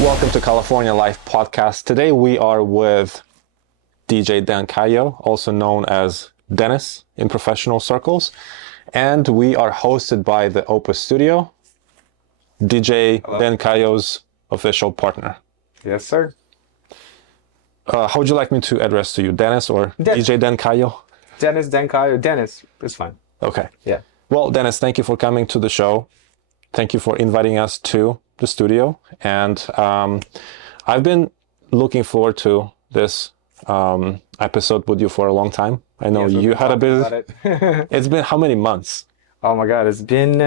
Welcome to California Life Podcast. Today we are with DJ DEN KAYO, also known as Dennis in professional circles. And we are hosted by the Opus studio, DJ DEN KAYO's official partner. Yes, sir. How would you like me to address to you, Dennis or DJ DEN KAYO? Dennis, DEN KAYO. Dennis is fine. Okay. Yeah. Well, Dennis, thank you for coming to the show. Thank you for inviting us to the studio. And I've been looking forward to this episode with you for a long time. I know you had a bit. It's been how many months? Oh my God, it's been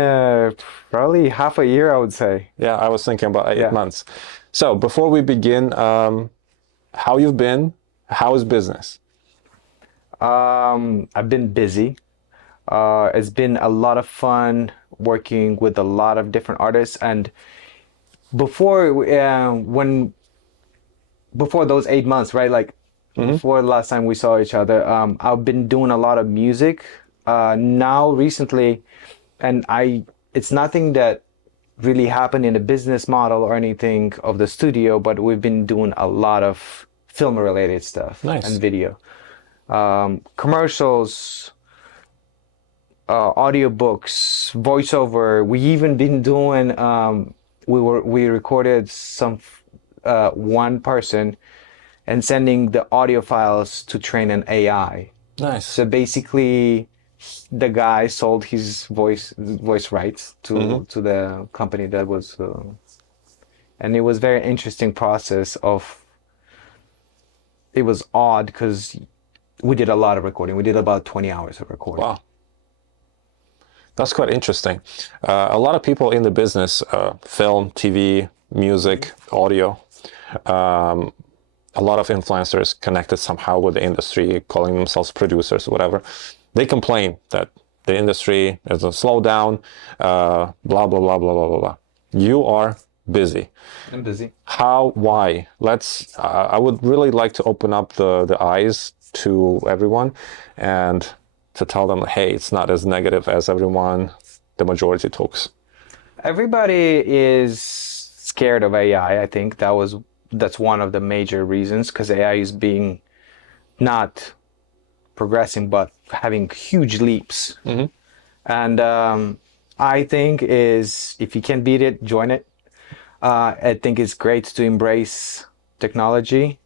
probably half a year, I would say. Yeah, I was thinking about 8 months. So before we begin, how you've been? How is business? I've been busy. It's been a lot of fun working with a lot of different artists. And before those 8 months, right? Like before the last time we saw each other, I've been doing a lot of music now recently, and it's nothing that really happened in the business model or anything of the studio, but we've been doing a lot of film related stuff. Nice. And video, commercials, audiobooks, voiceover. We even been doing we recorded some one person and sending the audio files to train an AI. Nice. So basically the guy sold his voice rights to the company that was and it was very interesting process of, it was odd because we did a lot of recording. We did about 20 hours of recording. Wow. That's quite interesting. A lot of people in the business, film, TV, music, audio, a lot of influencers connected somehow with the industry, calling themselves producers or whatever. They complain that the industry is a slowdown, blah, blah, blah, blah, blah, blah, blah. You are busy. I'm busy. How, why? I would really like to open up the eyes to everyone and to tell them, hey, it's not as negative as the majority talks. Everybody is scared of AI. I think that's one of the major reasons, because AI is being not progressing, but having huge leaps. And I think if you can beat it, join it. I think it's great to embrace technology.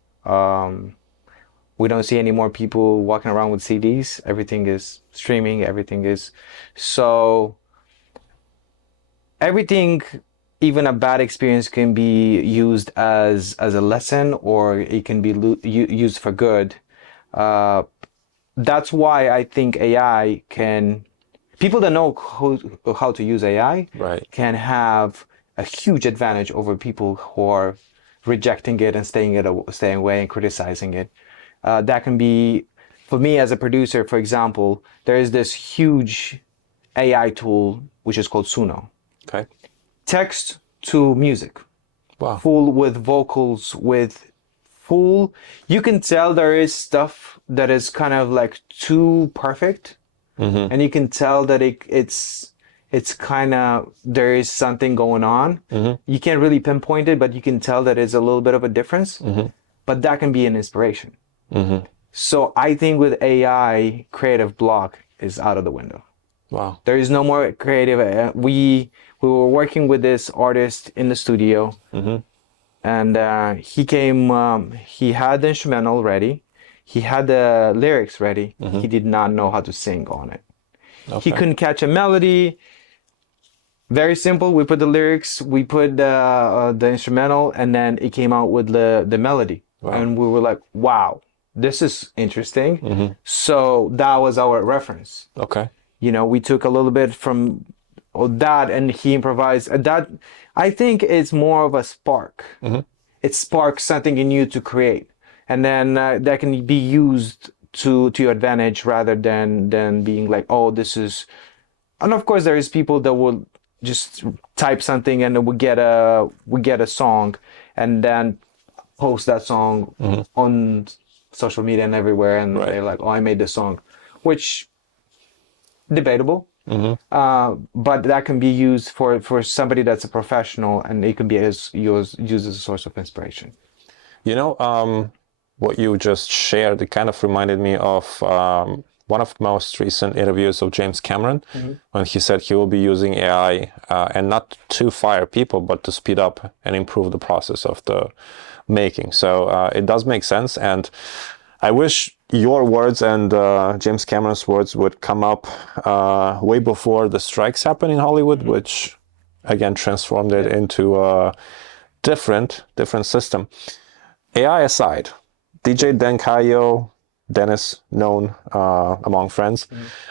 We don't see any more people walking around with CDs. Everything is streaming. Everything is so. Everything, even a bad experience, can be used as a lesson, or it can be used for good. That's why I think AI can. People that know how to use AI can have a huge advantage over people who are rejecting it and staying away and criticizing it. That can be, for me as a producer, for example, there is this huge AI tool which is called Suno. Okay. Text to music. Wow. Full with vocals, you can tell there is stuff that is kind of like too perfect. And you can tell that it's kind of, there is something going on. You can't really pinpoint it, but you can tell that it's a little bit of a difference. But that can be an inspiration. So I think with AI, creative block is out of the window. Wow. There is no more creative. We were working with this artist in the studio, and he came. He had the instrumental ready. He had the lyrics ready. He did not know how to sing on it. Okay. He couldn't catch a melody. Very simple. We put the lyrics, we put the instrumental, and then it came out with the melody. Wow. And we were like, wow, this is interesting. So that was our reference. Okay. We took a little bit from that, and he improvised. That, I think, is more of a spark. It sparks something in you to create. And then that can be used to your advantage, rather than being like, oh, this is. And of course, there is people that will just type something and we get a song, and then post that song on social media and everywhere, and they're like, oh, I made this song, which debatable. But that can be used for somebody that's a professional, and it can be used as a source of inspiration. You know, what you just shared, it kind of reminded me of one of the most recent interviews of James Cameron, when he said he will be using AI and not to fire people, but to speed up and improve the process of the making. So it does make sense. And I wish your words and James Cameron's words would come up way before the strikes happened in Hollywood, which again transformed it into a different system. AI aside, DJ DEN KAYO, Dennis, known among friends.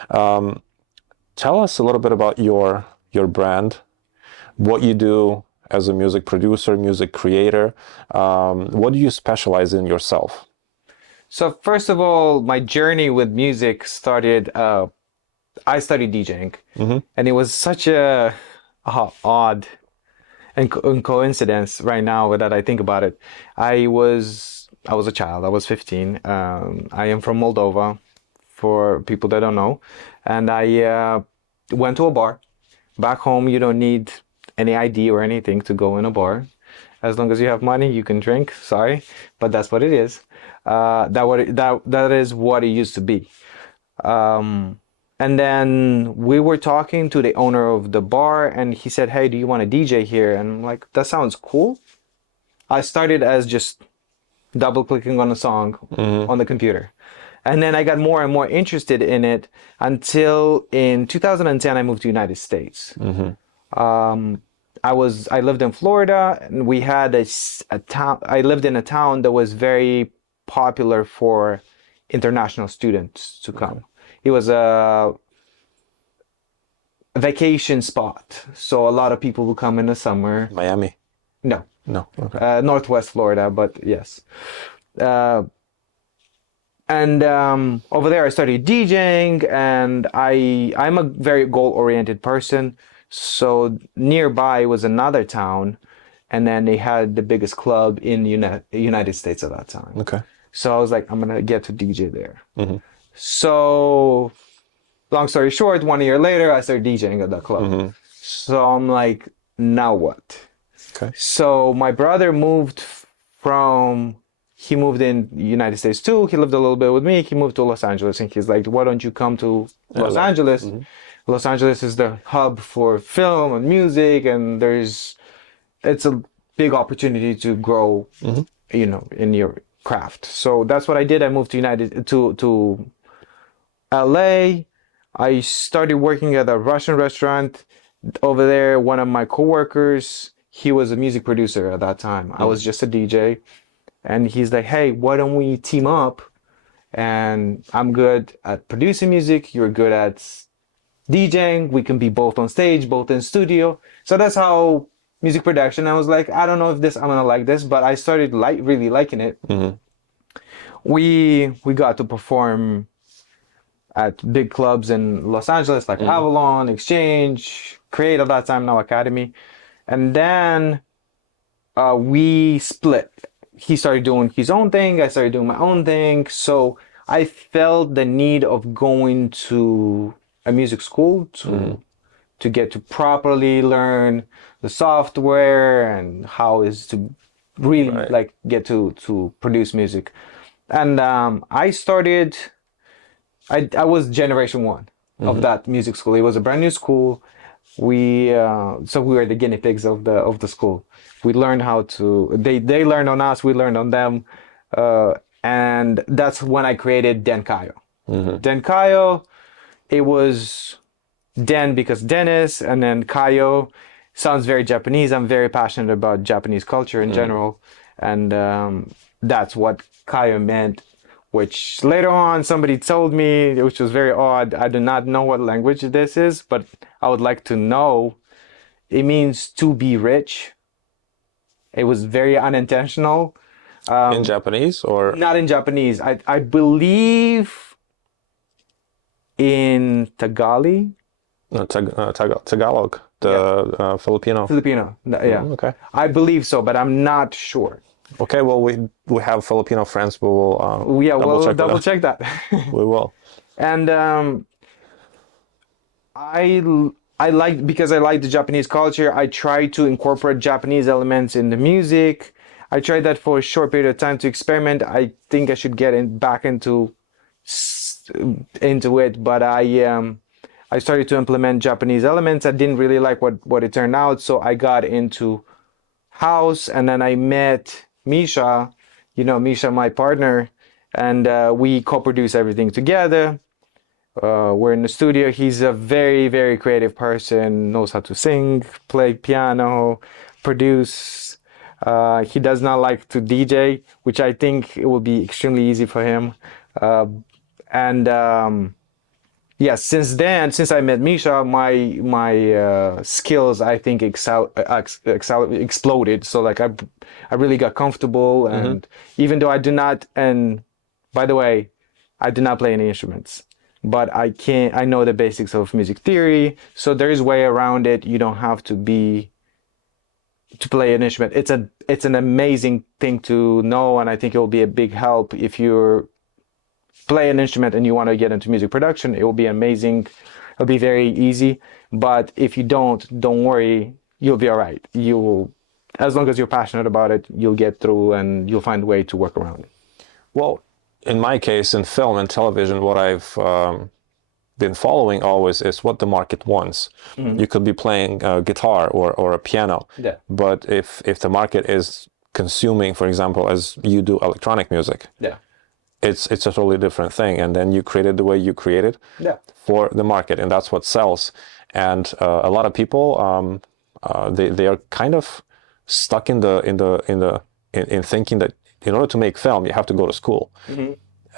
Tell us a little bit about your brand, what you do as a music producer, music creator. What do you specialize in yourself? So first of all, my journey with music started. I studied DJing, and it was such a odd and coincidence right now that I think about it. I was a child. I was 15. I am from Moldova, for people that don't know, and I went to a bar. Back home, you don't need any ID or anything to go in a bar. As long as you have money, you can drink. Sorry, but that's what it is. That is what it used to be. And then we were talking to the owner of the bar, and he said, "Hey, do you want to DJ here?" And I'm like, "That sounds cool." I started as just double clicking on a song on the computer, and then I got more and more interested in it until in 2010 I moved to the United States. I lived in Florida, and we had a town. I lived in a town that was very popular for international students to come. It was a vacation spot, so a lot of people would come in the summer. Miami? No, Okay. Northwest Florida, but yes. And over there, I started DJing, and I'm a very goal-oriented person. So nearby was another town, and then they had the biggest club in the United States at that time. Okay. So I was like, I'm gonna get to DJ there. So, long story short, 1 year later, I started DJing at that club. So I'm like, now what? Okay. So my brother he moved in the United States too. He lived a little bit with me. He moved to Los Angeles, and he's like, why don't you come to Los Angeles? Los Angeles is the hub for film and music, and it's a big opportunity to grow, in your craft. So that's what I did. I moved to LA. I started working at a Russian restaurant over there. One of my coworkers, he was a music producer at that time. I was just a DJ, and he's like, "Hey, why don't we team up? And I'm good at producing music. You're good at DJing. We can be both on stage, both in studio." So that's how music production. I was like, I don't know if I'm gonna like this, but I started really liking it. We got to perform at big clubs in Los Angeles, like Avalon, Exchange, Create at that time, now Academy. And then we split. He started doing his own thing. I started doing my own thing. So I felt the need of going to a music school to get to properly learn the software and how is to really like get to produce music. And I was generation one of that music school. It was a brand new school. So we were the guinea pigs of the school. We learned how to. They learned on us. We learned on them, and that's when I created DEN KAYO. DEN KAYO. It was Den because Dennis, and then Kayo sounds very Japanese. I'm very passionate about Japanese culture in general, and that's what Kayo meant. Which later on somebody told me, which was very odd. I do not know what language this is, but I would like to know. It means to be rich. It was very unintentional. In Japanese or? Not in Japanese. I believe in Tagalog. No, Tagalog, the Filipino. Filipino, yeah. Okay. I believe so, but I'm not sure. Okay, well, we have Filipino friends, but we'll we'll double check that. We will. And I like, because I like the Japanese culture, I try to incorporate Japanese elements in the music. I tried that for a short period of time to experiment. I think I should get back into it, but I started to implement Japanese elements. I didn't really like what it turned out, so I got into house, and then I met Misha, Misha, my partner, and we co-produce everything together. We're in the studio. He's a very, very creative person, knows how to sing, play piano, produce. He does not like to DJ, which I think it will be extremely easy for him. And yeah, since I met Misha, my skills, I think, exploded. So like I really got comfortable, and even though I do not, and by the way, I do not play any instruments, but I know the basics of music theory, so there is way around it. You don't have to play an instrument. It's an amazing thing to know, and I think it will be a big help if you're play an instrument and you want to get into music production. It will be amazing. It'll be very easy. But if you don't worry, you'll be all right. You will, as long as you're passionate about it, you'll get through and you'll find a way to work around it. Well, in my case, in film and television, what I've been following always is what the market wants. You could be playing guitar or a piano, Yeah. but if the market is consuming, for example, as you do electronic music, Yeah. it's a totally different thing. And then you create it the way you create it for the market, and that's what sells. And a lot of people, they are kind of stuck in thinking that in order to make film, you have to go to school.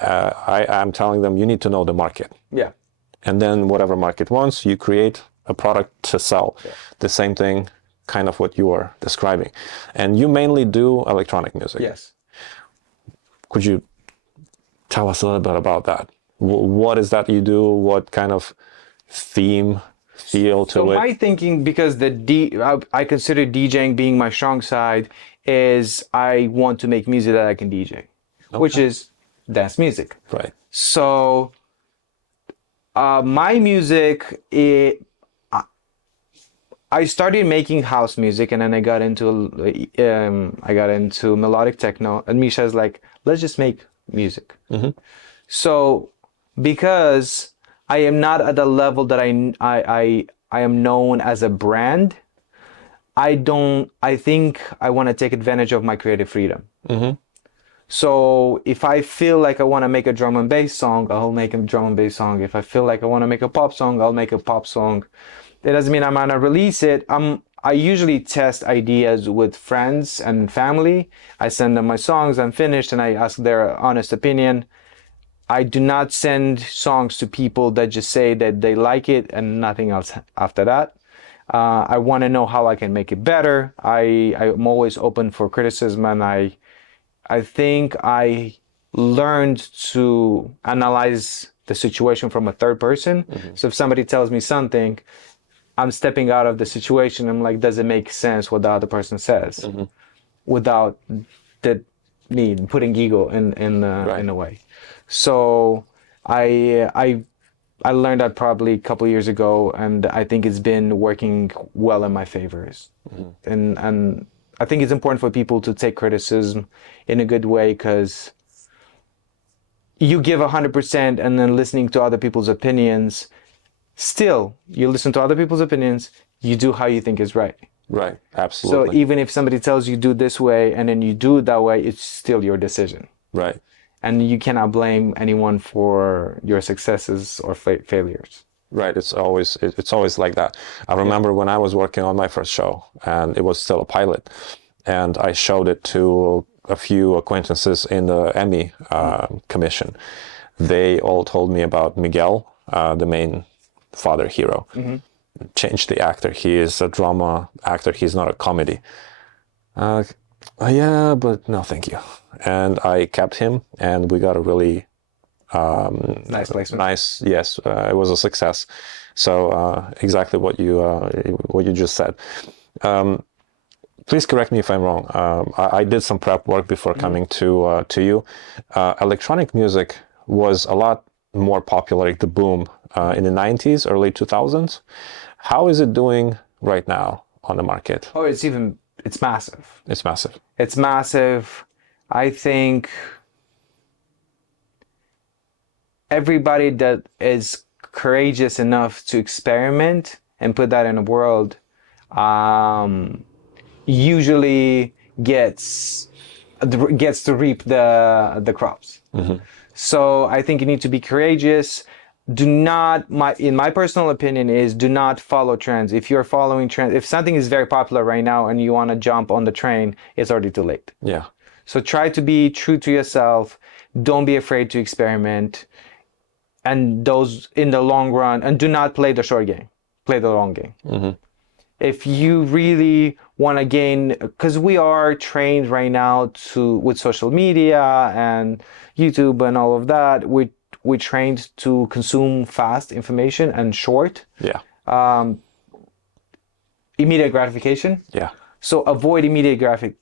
I'm telling them, you need to know the market. Yeah. And then whatever market wants, you create a product to sell. Yeah. The same thing, kind of what you are describing. And you mainly do electronic music. Yes. Could you tell us a little bit about that? What is that you do? What kind of theme, feel to it? So my thinking, because I consider DJing being my strong side, is I want to make music that I can DJ, which is dance music. Right. So my music, I started making house music, and then I got into melodic techno, and Misha's like, let's just make music. So because I am not at the level that I am known as a brand, I think I want to take advantage of my creative freedom. So if I feel like I want to make a drum and bass song, I'll make a drum and bass song. If I feel like I want to make a pop song, I'll make a pop song. It doesn't mean I'm going to release it. I usually test ideas with friends and family. I send them my songs, I'm finished, and I ask their honest opinion. I do not send songs to people that just say that they like it and nothing else after that. I want to know how I can make it better. I'm always open for criticism, and I think I learned to analyze the situation from a third person. So if somebody tells me something, I'm stepping out of the situation. I'm like, does it make sense what the other person says, without me putting ego in a way. So I learned that probably a couple of years ago, and I think it's been working well in my favors. And I think it's important for people to take criticism in a good way, because you give 100% and then listening to other people's opinions, still you listen to other people's opinions, you do how you think is right. Right, absolutely. So even if somebody tells you do this way and then you do it that way, it's still your decision. Right. And you cannot blame anyone for your successes or failures. Right, it's always like that. I remember when I was working on my first show, and it was still a pilot, and I showed it to a few acquaintances in the Emmy commission. They all told me about Miguel, the main father hero. Change the actor. He is a drama actor. He's not a comedy. Yeah, but no, thank you. And I kept him, and we got a really nice placement. Nice, yes. It was a success. So exactly what you just said. Please correct me if I'm wrong. I did some prep work before coming to you. Electronic music was a lot more popular, like the boom in the 90s, early 2000s. How is it doing right now on the market? Oh, it's massive. It's massive. It's massive. I think everybody that is courageous enough to experiment and put that in the world usually gets to reap the crops. So I think you need to be courageous. In my personal opinion is, do not follow trends. If you're following trends, if something is very popular right now and you want to jump on the train, it's already too late. Yeah. So try to be true to yourself. Don't be afraid to experiment. And those in the long run, and do not play the short game, play the long game. If you really want to gain, because we are trained right now with social media and YouTube and all of that, we're trained to consume fast information and short. Yeah. Immediate gratification. Yeah. So avoid immediate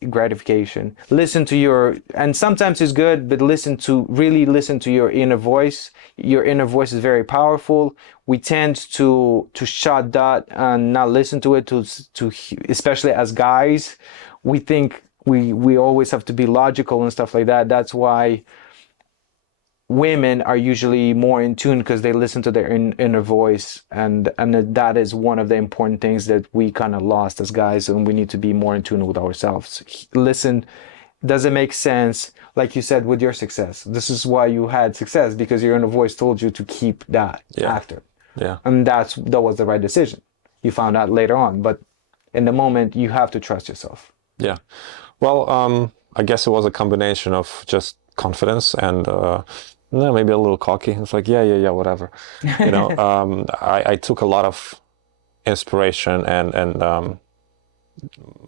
gratification. Listen to and sometimes it's good, but really listen to your inner voice. Your inner voice is very powerful. We tend to shut that and not listen to it, especially as guys. We think we always have to be logical and stuff like that. That's why women are usually more in tune, because they listen to their inner voice, and that is one of the important things that we kind of lost as guys, and we need to be more in tune with ourselves. Listen, does it make sense? Like you said with your success, this is why you had success, because your inner voice told you to keep that actor. Yeah. And that was the right decision. You found out later on, but in the moment you have to trust yourself. Yeah. Well, I guess it was a combination of just confidence and maybe a little cocky. It's like, yeah, whatever. You know, I took a lot of inspiration, and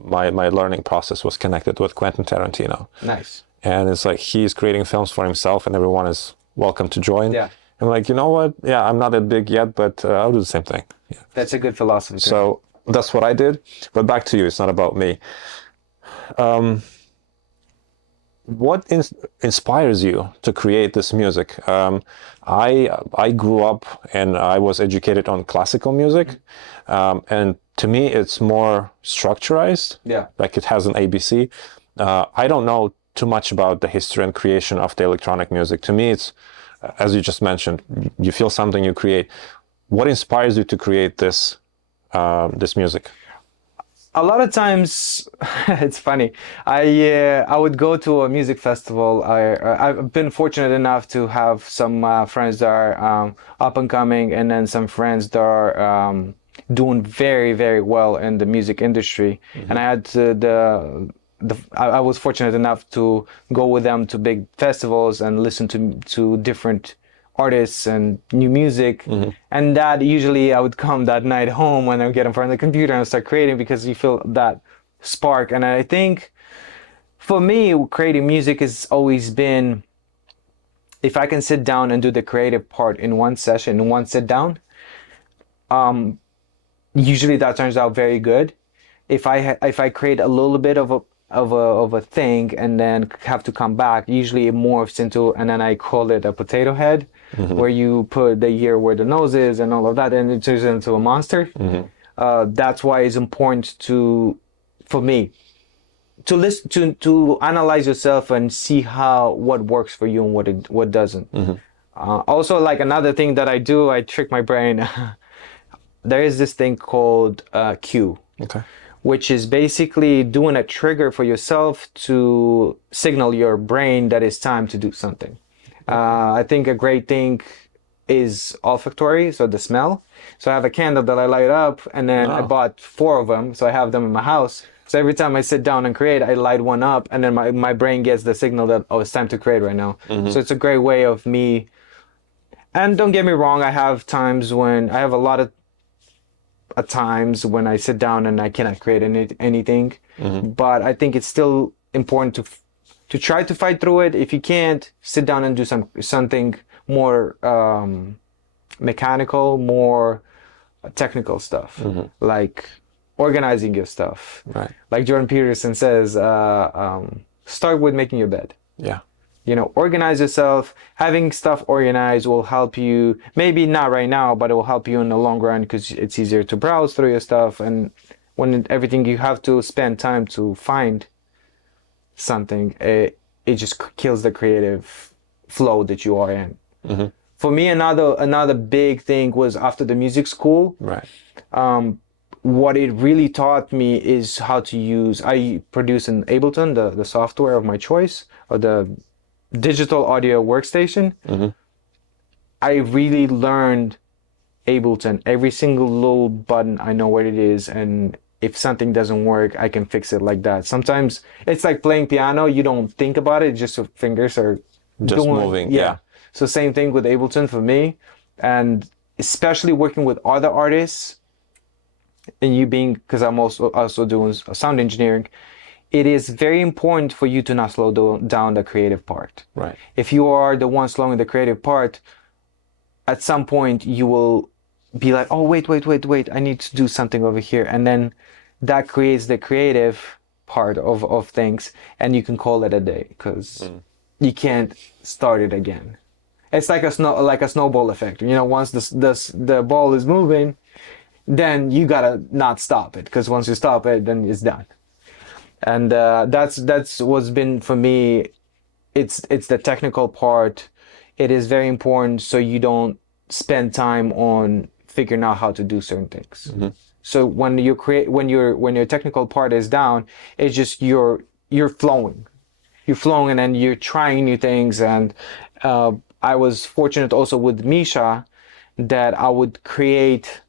my learning process was connected with Quentin Tarantino. Nice. And it's like, he's creating films for himself, and everyone is welcome to join. Yeah. I'm like, you know what? Yeah, I'm not that big yet, but I'll do the same thing. Yeah. That's a good philosophy. So that's what I did. But back to you. It's not about me. What inspires you to create this music? I grew up and I was educated on classical music, and to me it's more structurized. Yeah. Like it has an ABC. I don't know too much about the history and creation of the electronic music. To me, it's, as you just mentioned, you feel something, you create. What inspires you to create this music? A lot of times, it's funny. I would go to a music festival. I've been fortunate enough to have some friends that are up and coming, and then some friends that are doing very, very well in the music industry. And I had I was fortunate enough to go with them to big festivals and listen to different artists and new music. And that usually I would come that night home when I get in front of the computer and start creating, because you feel that spark. And I think for me, creating music has always been, if I can sit down and do the creative part in one session, in one sit down, usually that turns out very good. If I create a little bit of a thing and then have to come back, usually it morphs into, and then I call it a potato head, where you put the ear where the nose is and all of that, and it turns into a monster. That's why it's important for me to listen to analyze yourself and see what works for you and what doesn't. Also, like another thing that I do, I trick my brain. There is this thing called cue. Okay. Which is basically doing a trigger for yourself to signal your brain that it's time to do something. I think a great thing is olfactory, so the smell. So I have a candle that I light up, and then I bought 4 of them, so I have them in my house. So every time I sit down and create, I light one up, and then my brain gets the signal that, oh, it's time to create right now. So it's a great way of me. And don't get me wrong, I have a lot of times when I sit down and I cannot create anything, but I think it's still important to try to fight through it. If you can't, sit down and do something more mechanical, more technical stuff, like organizing your stuff. Right. Like Jordan Peterson says, start with making your bed. Yeah. organize yourself. Having stuff organized will help you, maybe not right now, but it will help you in the long run because it's easier to browse through your stuff. And when everything you have to spend time to find something, it just kills the creative flow that you are in. For me, another big thing was after the music school. Right. What it really taught me is how to use. I produce in Ableton, the software of my choice, or the digital audio workstation. I really learned Ableton. Every single little button, I know what it is, and if something doesn't work, I can fix it like that. Sometimes it's like playing piano. You don't think about it; just your fingers are Just moving. Yeah. So same thing with Ableton for me, and especially working with other artists, and you being, because I'm also doing sound engineering, it is very important for you to not slow down the creative part. Right. If you are the one slowing the creative part, at some point you will be like, oh, wait, I need to do something over here. And then that creates the creative part of things, and you can call it a day because you can't start it again. It's like a snowball effect. Once the ball is moving, then you gotta not stop it, because once you stop it, then it's done. And that's what's been for me. It's the technical part. It is very important, so you don't spend time on figuring out how to do certain things. So when your technical part is down, it's just you're flowing, and then you're trying new things. And I was fortunate also with Misha that I would create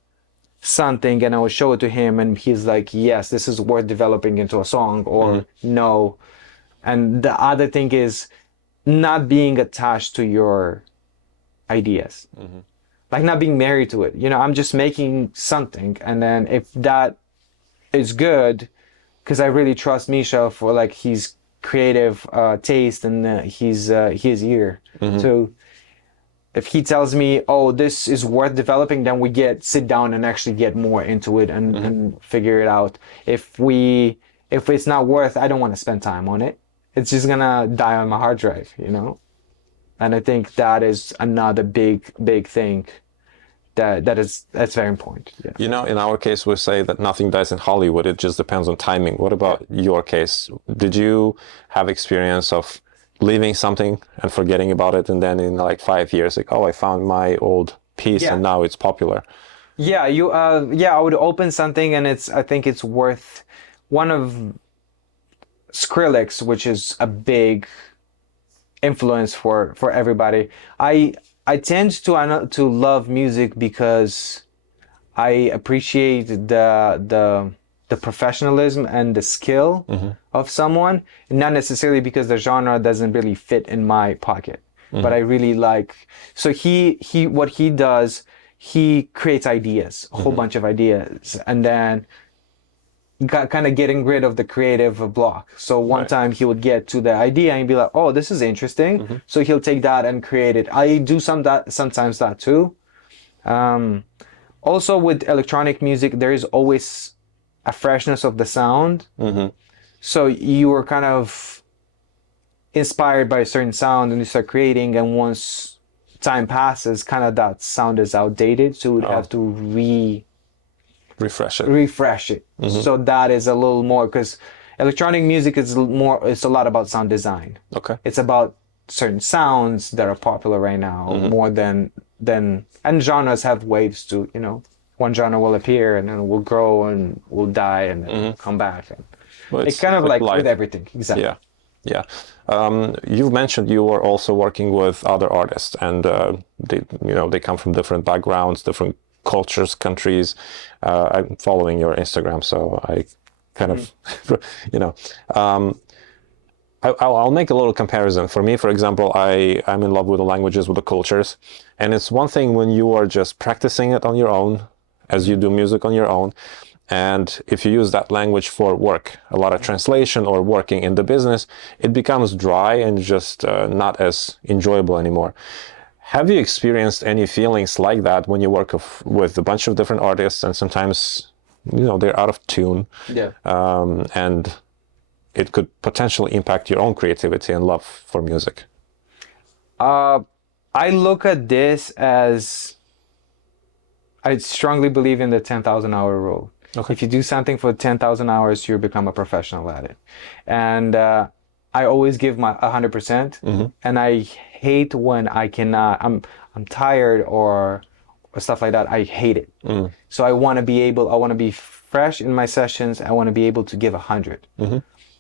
something and I would show it to him, and he's like, yes, this is worth developing into a song, or no. And the other thing is not being attached to your ideas, like not being married to it. I'm just making something, and then if that is good, because I really trust Misha for like his creative taste and his ear. So if he tells me, oh, this is worth developing, then we sit down and actually get more into it and figure it out. If it's not worth, I don't want to spend time on it. It's just gonna die on my hard drive, And I think that is another big thing that's very important. Yeah. In our case, we say that nothing dies in Hollywood. It just depends on timing. What about your case? Did you have experience of leaving something and forgetting about it, and then in like 5 years, like, oh, I found my old piece and now it's popular? Yeah, I would open something, and I think it's worth one of Skrillex, which is a big influence for everybody. I tend to love music because I appreciate the professionalism and the skill of someone, not necessarily because the genre doesn't really fit in my pocket. But I really like, so what he does, he creates ideas, a whole bunch of ideas, and then kind of getting rid of the creative block. So one time he would get to the idea and be like, oh, this is interesting. So he'll take that and create it. I do sometimes that too. Also with electronic music, there is always a freshness of the sound. So you were kind of inspired by a certain sound and you start creating, and once time passes, kind of that sound is outdated, so you would have to refresh it. So that is a little more, because electronic music is it's a lot about sound design. It's about certain sounds that are popular right now, more than and genres have waves too. One genre will appear and then will grow and will die and then come back. And it's kind of like with everything. Exactly. Yeah. You've mentioned you were also working with other artists, and they come from different backgrounds, different cultures, countries. I'm following your Instagram, so I kind of, I'll make a little comparison. For me, for example, I'm in love with the languages, with the cultures, and it's one thing when you are just practicing it on your own, as you do music on your own. And if you use that language for work, a lot of translation or working in the business, it becomes dry and just not as enjoyable anymore. Have you experienced any feelings like that when you work with a bunch of different artists, and sometimes, they're out of tune, and it could potentially impact your own creativity and love for music? I look at this as, I strongly believe in the 10,000 hour rule. Okay. If you do something for 10,000 hours, you become a professional at it. And I always give my 100%. And I hate when I cannot, I'm tired or stuff like that. I hate it. So I want to be fresh in my sessions. I want to be able to give 100.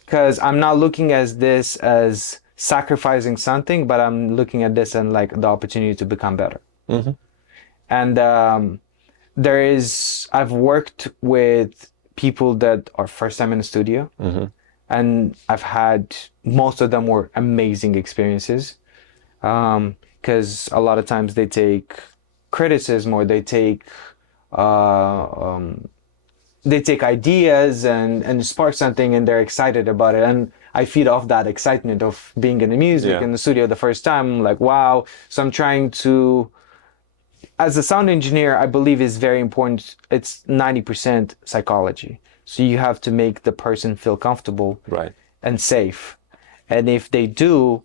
Because I'm not looking at this as sacrificing something, but I'm looking at this and like the opportunity to become better. And I've worked with people that are first time in the studio, and I've had, most of them were amazing experiences. Because a lot of times they take criticism, or they take ideas and spark something, and they're excited about it. And I feed off that excitement of being in the music in the studio the first time. I'm like, wow. So I'm trying to, as a sound engineer, I believe is very important. It's 90% psychology. So you have to make the person feel comfortable and safe. And if they do,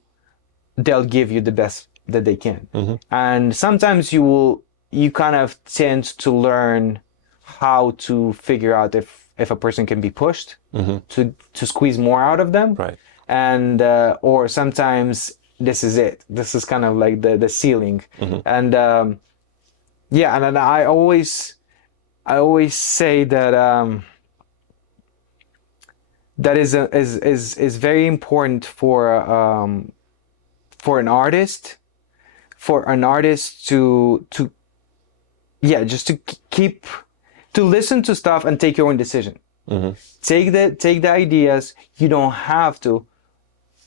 they'll give you the best that they can. And sometimes you kind of tend to learn how to figure out if a person can be pushed to squeeze more out of them. And or sometimes this is it. This is kind of like the ceiling. And yeah, and then I always say that that is very important for an artist, to just to keep, to listen to stuff and take your own decision. Take the ideas. You don't have to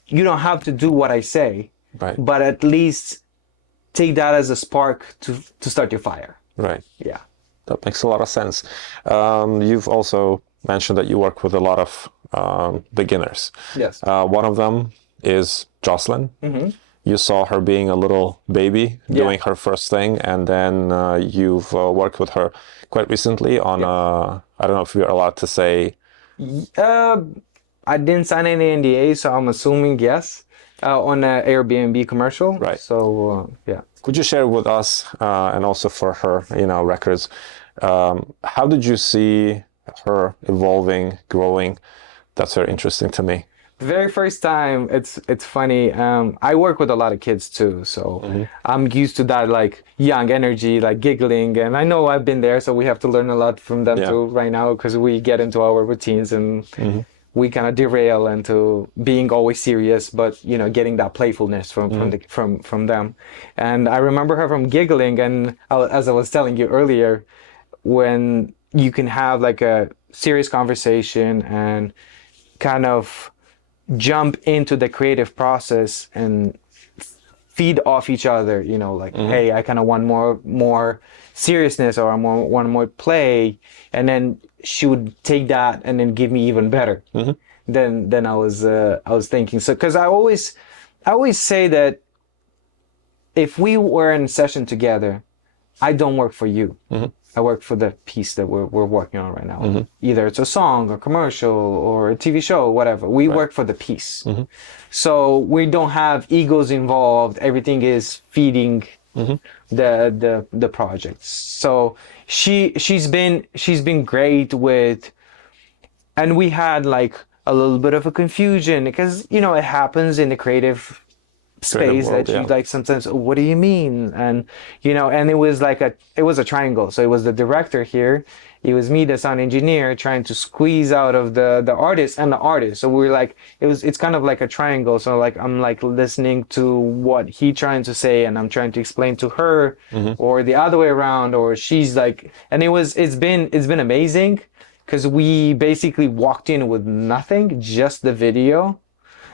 do what I say, but at least take that as a spark to start your fire. Yeah. That makes a lot of sense. You've also mentioned that you work with a lot of beginners. Yes. One of them is Jocelyn. You saw her being a little baby doing her first thing, and then you've worked with her quite recently on I don't know if you're allowed to say. I didn't sign any NDA, so I'm assuming yes. On an Airbnb commercial. So yeah. Could you share with us and also for her, records, how did you see her evolving, growing? That's very interesting to me. The very first time, it's funny. I work with a lot of kids too, so I'm used to that like young energy, like giggling, and I know I've been there, so we have to learn a lot from them too right now, because we get into our routines and we kind of derail into being always serious, but getting that playfulness from them. And I remember her from giggling, and as I was telling you earlier, when you can have like a serious conversation and kind of jump into the creative process and feed off each other, hey, I kind of want more seriousness, or I want more play, and then she would take that and then give me even better. Then I was thinking, so because I always say that if we were in a session together, I don't work for you. I work for the piece that we're working on right now. Either it's a song or commercial or a TV show, whatever. We work for the piece. So we don't have egos involved. Everything is feeding the project. So she's been great with, and we had like a little bit of a confusion because it happens in the creative space world, that you like sometimes, what do you mean? And and it was a triangle. So it was the director here, it was me, the sound engineer, trying to squeeze out of the artist and the artist. So we're like, it's kind of like a triangle. So like I'm like listening to what he trying to say, and I'm trying to explain to her, or the other way around, or she's like, and it's been amazing, because we basically walked in with nothing, just the video,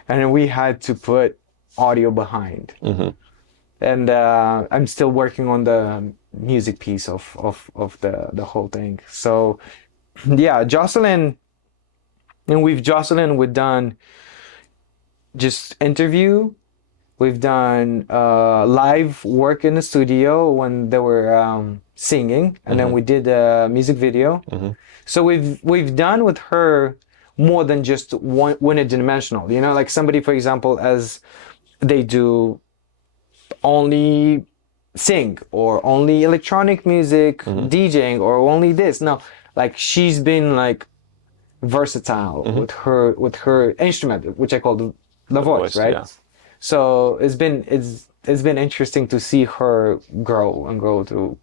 and we had to put audio behind. And I'm still working on the music piece of the whole thing. So yeah, Jocelyn, and we've done just interview, we've done live work in the studio when they were singing, and then we did a music video. So we've done with her more than just one dimensional, like somebody, for example, as they do only sing or only electronic music DJing or only this. No, like she's been like versatile with her instrument, which I call the voice, right? Yeah. So it's been interesting to see her grow and go through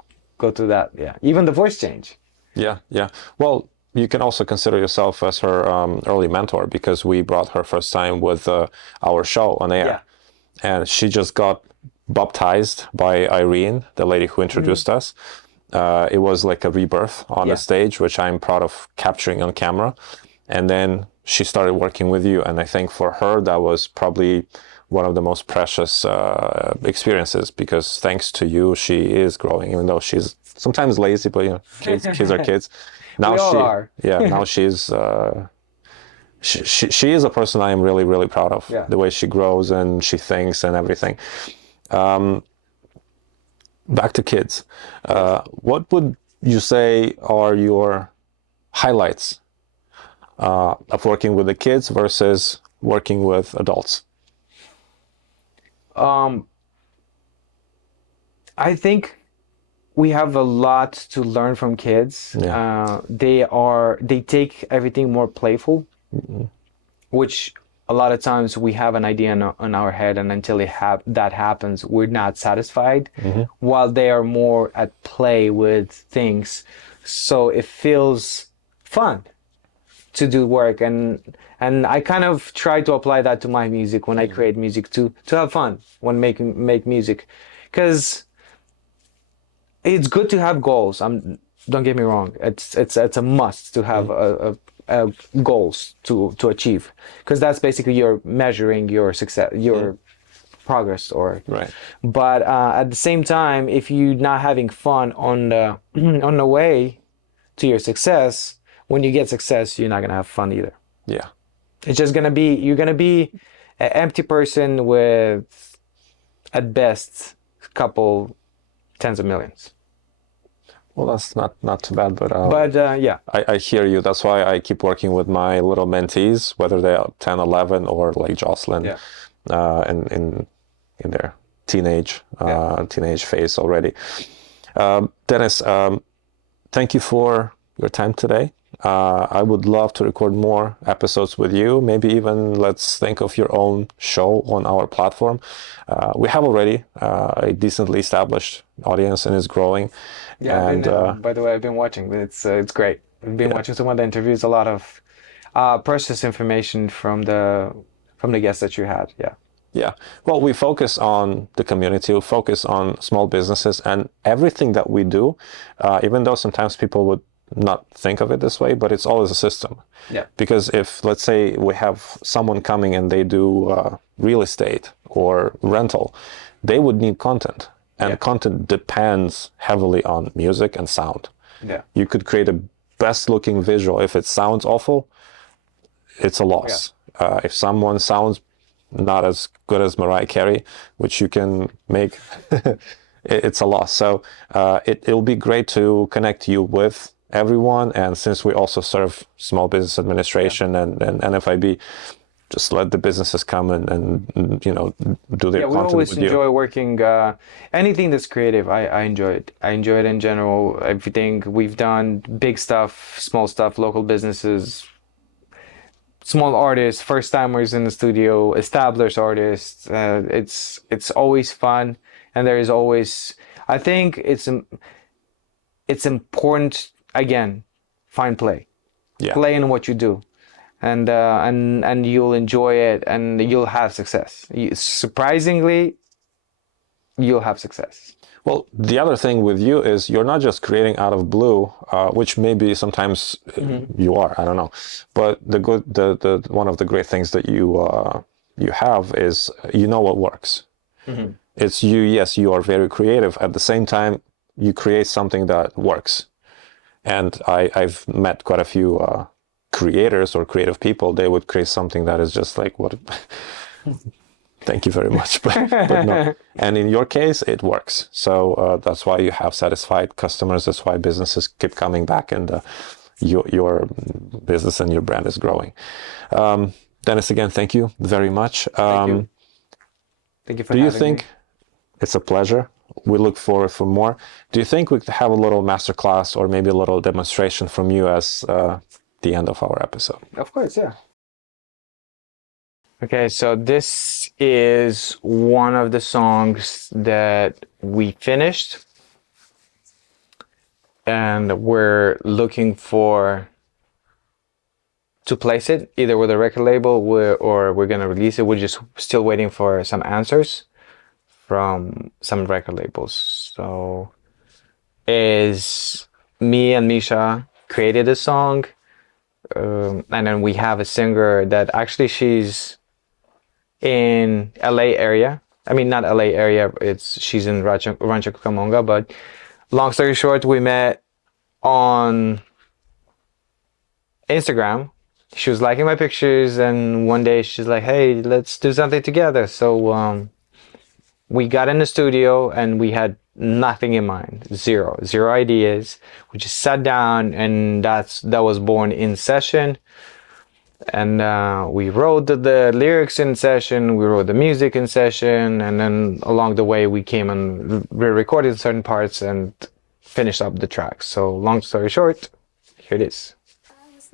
that. Yeah, even the voice change. Yeah, yeah. Well, you can also consider yourself as her early mentor because we brought her first time with our show on air. Yeah. And she just got baptized by Irene, the lady who introduced us. It was like a rebirth on the stage, which I'm proud of capturing on camera. And then she started working with you. And I think for her, that was probably one of the most precious experiences because thanks to you, she is growing, even though she's sometimes lazy, but you know, kids are kids. Now We all are. Yeah, now she's she is a person I am really, really proud of. Yeah. The way she grows and she thinks and everything. Back to kids. What would you say are your highlights of working with the kids versus working with adults? I think we have a lot to learn from kids. Yeah. They take everything more playful, which a lot of times we have an idea in our head, and until that happens, we're not satisfied. While they are more at play with things, so it feels fun to do work, and I kind of try to apply that to my music when I create music to have fun when make music, because it's good to have goals. Don't get me wrong. It's a must to have a goals to achieve, because that's basically you're measuring your success, your progress, or Right. But at the same time, if you're not having fun on the on the way to your success, when you get success, you're not gonna have fun either. Yeah. It's just gonna be you're gonna be an empty person with, at best, a couple tens of millions. Well, that's not too bad, but Yeah, I hear you. That's why I keep working with my little mentees, whether they are 10, 11, or like Jocelyn, in their teenage phase already. Dennis, thank you for your time today. I would love to record more episodes with you. Maybe even let's think of your own show on our platform. We have already a decently established audience and is growing. yeah. And By the way, I've been watching. It's great. I've been watching some of the interviews. A lot of precious information from the guests that you had. Yeah. yeah, well, we focus on the community, we focus on small businesses, and everything that we do, even though sometimes people would not think of it this way, but it's always a system. Yeah. Because if, let's say, we have someone coming and they do real estate or rental, they would need content. And content depends heavily on music and sound. Yeah. You could create a best looking visual. If it sounds awful, it's a loss. If someone sounds not as good as Mariah Carey, which you can make, it's a loss. So it'll be great to connect you with everyone. And since we also serve small business administration and NFIB, just let the businesses come and you know, do their Yeah, we content always with you. enjoy working anything that's creative. I enjoy it. I enjoy it in general. Everything we've done, big stuff, small stuff, local businesses, small artists, first timers in the studio, established artists. It's always fun, and there is always. I think it's important. Again, find play. Yeah. Play in what you do, and you'll enjoy it, and you'll have success. Surprisingly, you'll have success. Well, the other thing with you is you're not just creating out of blue, which maybe sometimes you are. I don't know, but the one of the great things that you have is you know what works. It's you. Yes, you are very creative. At the same time, you create something that works. And I've met quite a few creators or creative people. They would create something that is just like, what? Thank you very much, but no. And in your case, it works. So that's why you have satisfied customers. That's why businesses keep coming back, and your business and your brand is growing. Dennis, again, thank you very much. Thank you. Thank you for Do you having think me. It's a pleasure. We look forward for more. Do you think we could have a little masterclass or maybe a little demonstration from you as the end of our episode? Of course, yeah. Okay, so this is one of the songs that we finished, and we're looking to place it either with a record label or we're gonna release it. We're just still waiting for some answers from some record labels. So is me and Misha created a song, and then we have a singer that actually she's in LA area. I mean, not LA area. She's in Rancho Cucamonga. But long story short, we met on Instagram. She was liking my pictures, and one day she's like, "Hey, let's do something together." So we got in the studio, and we had nothing in mind, zero ideas. We just sat down, and that was born in session. And we wrote the lyrics in session, we wrote the music in session, and then along the way we came and re-recorded certain parts and finished up the tracks. So long story short, here it is. I was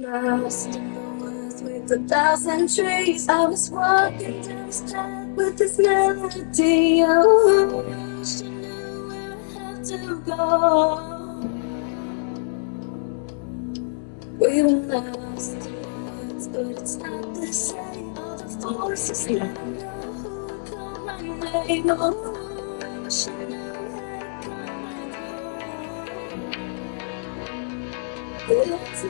lost in the woods with 1,000 trees. I was walking down this path with this melody. Oh, she knew where I had to go. We were lost in the woods, but it's not the same. All the forces that I know who call my name. Oh, she knew where I come. Let's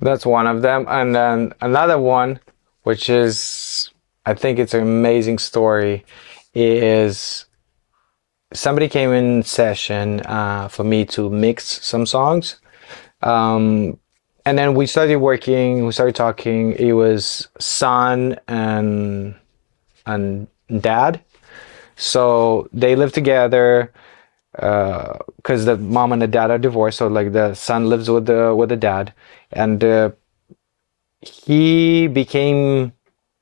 That's one of them. And then another one, which is, I think it's an amazing story, is somebody came in session for me to mix some songs. And then we started working, we started talking. It was son and dad. So they live together because the mom and the dad are divorced. So like the son lives with the dad, and he became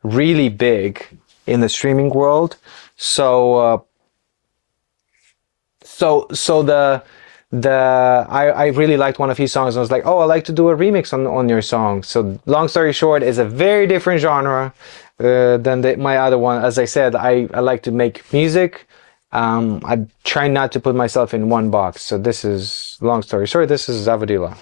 really big in the streaming world. So I really liked one of his songs, and I was like, oh, I like to do a remix on your song. So long story short, it's a very different genre than my other one. As I said, I like to make music. I try not to put myself in one box. So this is, long story short, this is Zavadila.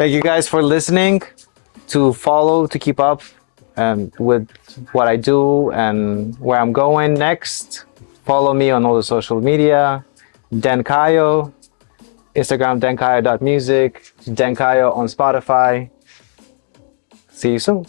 Thank you guys for listening. To follow, to keep up with what I do and where I'm going next, follow me on all the social media. DEN KAYO, Instagram denkayo.music, DEN KAYO on Spotify. See you soon.